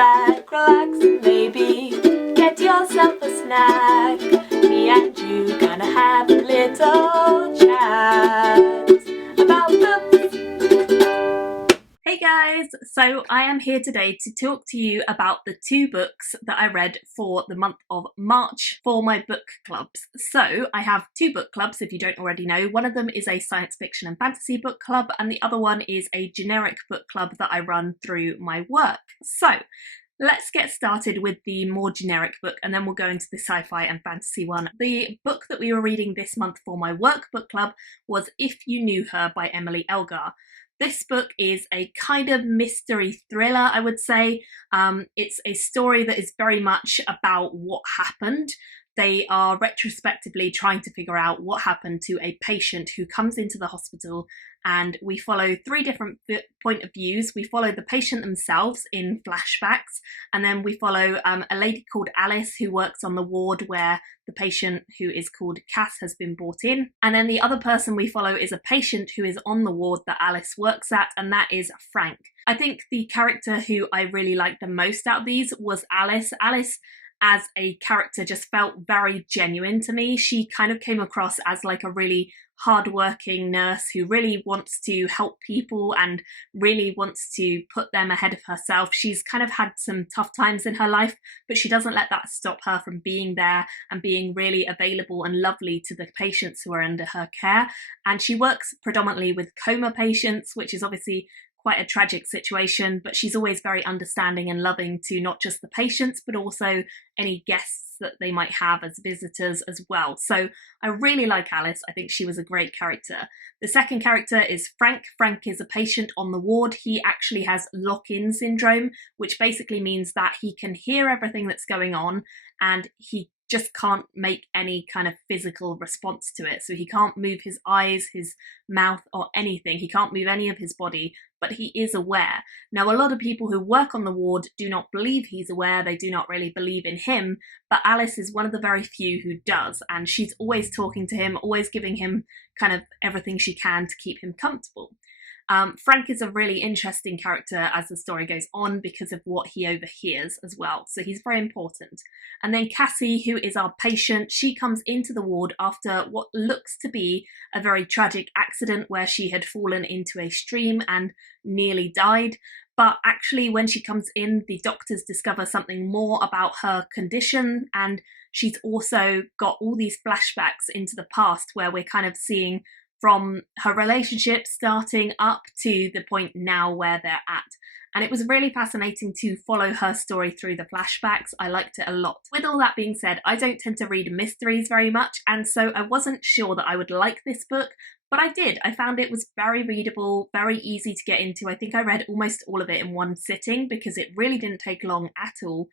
back, relax, and maybe get yourself a snack. Me and you gonna have a little chat about books. Hey guys, so I am here today to talk to you about the 2 books that I read for the month of March for my book clubs. So I have 2 book clubs, if you don't already know. One of them is a science fiction and fantasy book club, and the other one is a generic book club that I run through my work. So let's get started with the more generic book, and then we'll go into the sci-fi and fantasy one. The book that we were reading this month for my work book club was If You Knew Her by Emily Elgar. This book is a kind of mystery thriller, I would say. It's a story that is very much about what happened. They are retrospectively trying to figure out what happened to a patient who comes into the hospital, and we follow 3 different point of views. We follow the patient themselves in flashbacks, and then we follow a lady called Alice who works on the ward where the patient who is called Cass has been brought in. And then the other person we follow is a patient who is on the ward that Alice works at, and that is Frank. I think the character who I really liked the most out of these was Alice. Alice as a character just felt very genuine to me. She kind of came across as like a really hardworking nurse who really wants to help people and really wants to put them ahead of herself. She's kind of had some tough times in her life, but she doesn't let that stop her from being there and being really available and lovely to the patients who are under her care. And she works predominantly with coma patients, which is obviously quite a tragic situation, but she's always very understanding and loving to not just the patients, but also any guests that they might have as visitors as well. So I really like Alice. I think she was a great character. The second character is Frank. Frank is a patient on the ward. He actually has lock-in syndrome, which basically means that he can hear everything that's going on and he just can't make any kind of physical response to it. So he can't move his eyes, his mouth, or anything. He can't move any of his body, but he is aware. Now, a lot of people who work on the ward do not believe he's aware. They do not really believe in him, but Alice is one of the very few who does, and she's always talking to him, always giving him kind of everything she can to keep him comfortable. Frank is a really interesting character as the story goes on because of what he overhears as well, so he's very important. And then Cassie, who is our patient, she comes into the ward after what looks to be a very tragic accident where she had fallen into a stream and nearly died. But actually when she comes in, the doctors discover something more about her condition, and she's also got all these flashbacks into the past where we're kind of seeing from her relationship starting up to the point now where they're at. And it was really fascinating to follow her story through the flashbacks. I liked it a lot. With all that being said, I don't tend to read mysteries very much, and so I wasn't sure that I would like this book, but I did. I found it was very readable, very easy to get into. I think I read almost all of it in one sitting because it really didn't take long at all.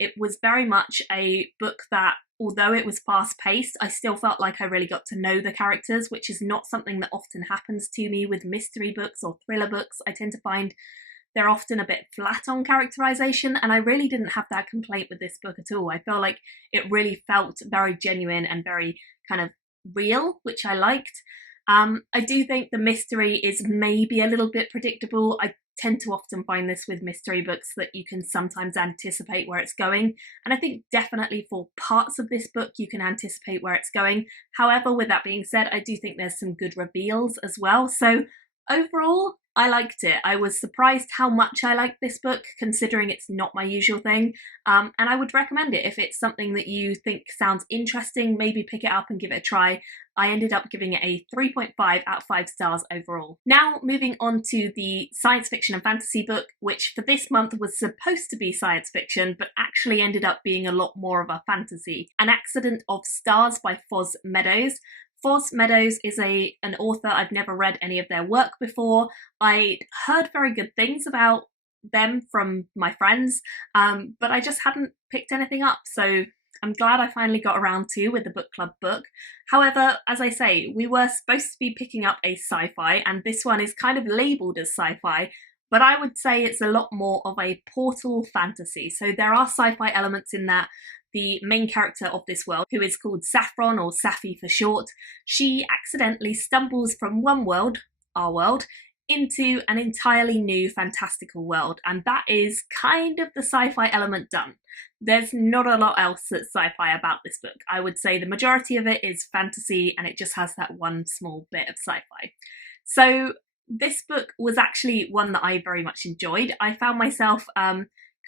It was very much a book that, although it was fast-paced, I still felt like I really got to know the characters, which is not something that often happens to me with mystery books or thriller books. I tend to find they're often a bit flat on characterization, and I really didn't have that complaint with this book at all. I feel like it really felt very genuine and very kind of real, which I liked. I do think the mystery is maybe a little bit predictable. I tend to often find this with mystery books that you can sometimes anticipate where it's going, and I think definitely for parts of this book you can anticipate where it's going. However, with that being said, I do think there's some good reveals as well. So overall, I liked it. I was surprised how much I liked this book, considering it's not my usual thing, and I would recommend it if it's something that you think sounds interesting. Maybe pick it up and give it a try. I ended up giving it a 3.5 out of 5 stars overall. Now moving on to the science fiction and fantasy book, which for this month was supposed to be science fiction, but actually ended up being a lot more of a fantasy. An Accident of Stars by Foz Meadows. Foz Meadows is an author. I've never read any of their work before. I heard very good things about them from my friends, but I just hadn't picked anything up, so I'm glad I finally got around to with the book club book. However, as I say, we were supposed to be picking up a sci-fi, and this one is kind of labelled as sci-fi, but I would say it's a lot more of a portal fantasy. So there are sci-fi elements in that. The main character of this world, who is called Saffron, or Safi for short, she accidentally stumbles from one world, our world, into an entirely new fantastical world, and that is kind of the sci-fi element done. There's not a lot else that's sci-fi about this book. I would say the majority of it is fantasy, and it just has that one small bit of sci-fi. So this book was actually one that I very much enjoyed. I found myself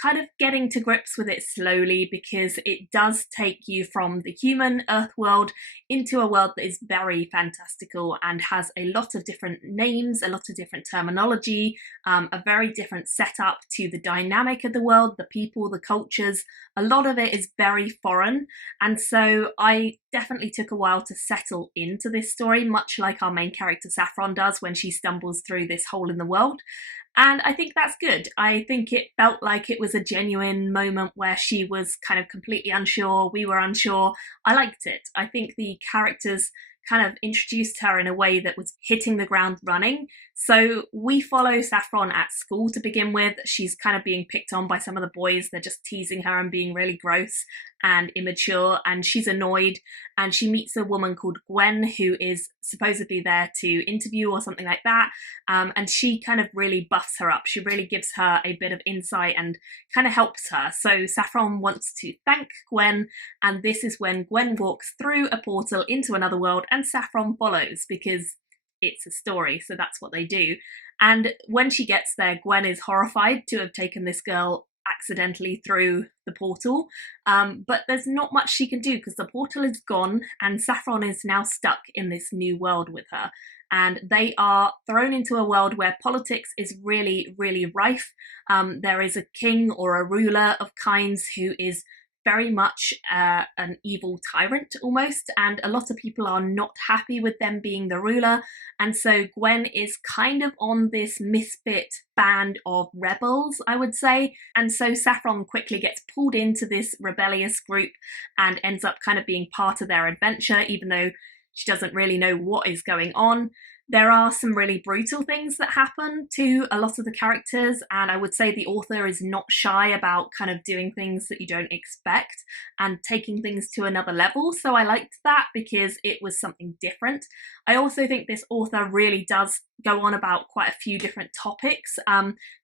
kind of getting to grips with it slowly, because it does take you from the human Earth world into a world that is very fantastical and has a lot of different names, a lot of different terminology, a very different setup to the dynamic of the world, the people, the cultures. A lot of it is very foreign, and so I definitely took a while to settle into this story, much like our main character Saffron does when she stumbles through this hole in the world. And I think that's good. I think it felt like it was a genuine moment where she was kind of completely unsure, we were unsure. I liked it. I think the characters kind of introduced her in a way that was hitting the ground running. So we follow Saffron at school to begin with. She's kind of being picked on by some of the boys. They're just teasing her and being really gross and immature, and she's annoyed, and she meets a woman called Gwen who is supposedly there to interview or something like that, and she kind of really buffs her up. She really gives her a bit of insight and kind of helps her. So Saffron wants to thank Gwen, and this is when Gwen walks through a portal into another world and Saffron follows, because it's a story, so that's what they do. And when she gets there, Gwen is horrified to have taken this girl accidentally through the portal, but there's not much she can do because the portal is gone and Saffron is now stuck in this new world with her, and they are thrown into a world where politics is really, really rife. There is a king or a ruler of kinds who is very much an evil tyrant almost, and a lot of people are not happy with them being the ruler, and so Gwen is kind of on this misfit band of rebels, I would say, and so Saffron quickly gets pulled into this rebellious group and ends up kind of being part of their adventure, even though she doesn't really know what is going on. There are some really brutal things that happen to a lot of the characters, and I would say the author is not shy about kind of doing things that you don't expect and taking things to another level, so I liked that because it was something different. I also think this author really does go on about quite a few different topics.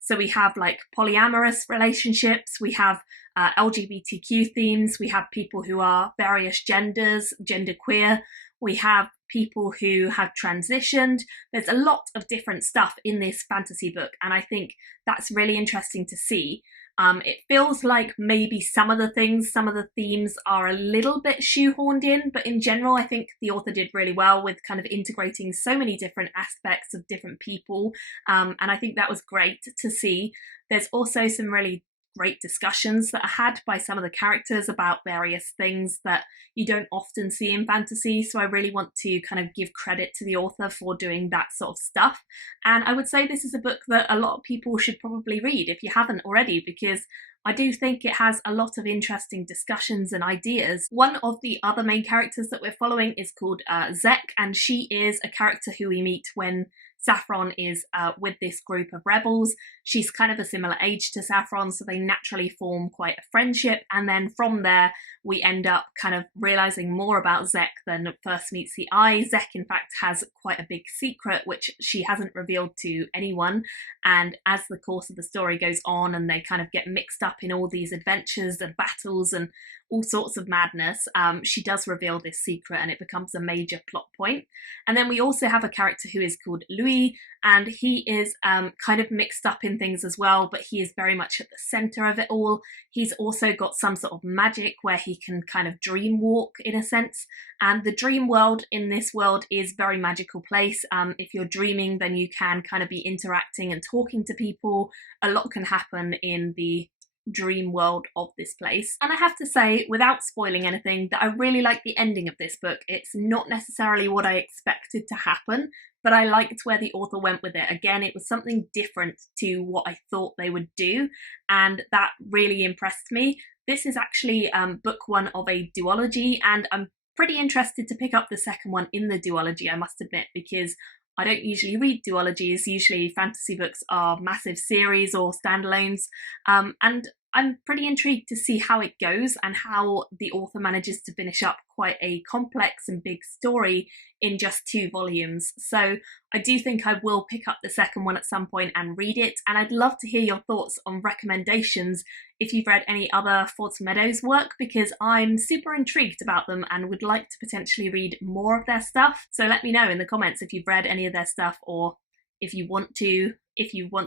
So we have like polyamorous relationships, we have LGBTQ themes, we have people who are various genders, genderqueer, we have people who have transitioned. There's a lot of different stuff in this fantasy book, and I think that's really interesting to see. It feels like maybe some of the things, some of the themes are a little bit shoehorned in, but in general I think the author did really well with kind of integrating so many different aspects of different people, and I think that was great to see. There's also some really great discussions that are had by some of the characters about various things that you don't often see in fantasy, so I really want to kind of give credit to the author for doing that sort of stuff. And I would say this is a book that a lot of people should probably read if you haven't already, because I do think it has a lot of interesting discussions and ideas. One of the other main characters that we're following is called Zek, and she is a character who we meet when Saffron is with this group of rebels. She's kind of a similar age to Saffron, so they naturally form quite a friendship, and then from there we end up kind of realising more about Zek than first meets the eye. Zek in fact has quite a big secret which she hasn't revealed to anyone, and as the course of the story goes on and they kind of get mixed up in all these adventures and battles and all sorts of madness, she does reveal this secret and it becomes a major plot point. And then we also have a character who is called Louis, and he is kind of mixed up in things as well, but he is very much at the centre of it all. He's also got some sort of magic where he can kind of dream walk in a sense, and the dream world in this world is a very magical place. If you're dreaming, then you can kind of be interacting and talking to people. A lot can happen in the dream world of this place, and I have to say, without spoiling anything, that I really like the ending of this book. It's not necessarily what I expected to happen, but I liked where the author went with it. Again, it was something different to what I thought they would do, and that really impressed me. This is actually book one of a duology, and I'm pretty interested to pick up the second one in the duology, I must admit, because I don't usually read duologies. Usually fantasy books are massive series or standalones, and I'm pretty intrigued to see how it goes and how the author manages to finish up quite a complex and big story in just 2 volumes. So I do think I will pick up the second one at some point and read it, and I'd love to hear your thoughts on recommendations if you've read any other Ford Meadows work, because I'm super intrigued about them and would like to potentially read more of their stuff. So let me know in the comments if you've read any of their stuff, or if you want to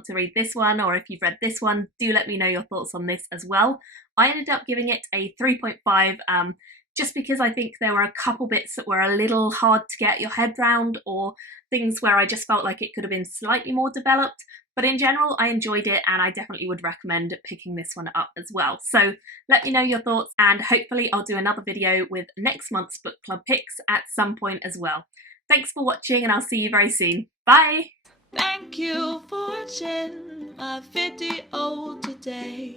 read this one, or if you've read this one, do let me know your thoughts on this as well. I ended up giving it a 3.5 just because I think there were a couple bits that were a little hard to get your head round, or things where I just felt like it could have been slightly more developed. But in general, I enjoyed it, and I definitely would recommend picking this one up as well. So let me know your thoughts, and hopefully I'll do another video with next month's book club picks at some point as well. Thanks for watching, and I'll see you very soon. Bye! Thank you for watching my video today.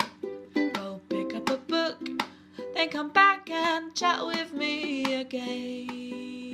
Go pick up a book, then come back and chat with me again.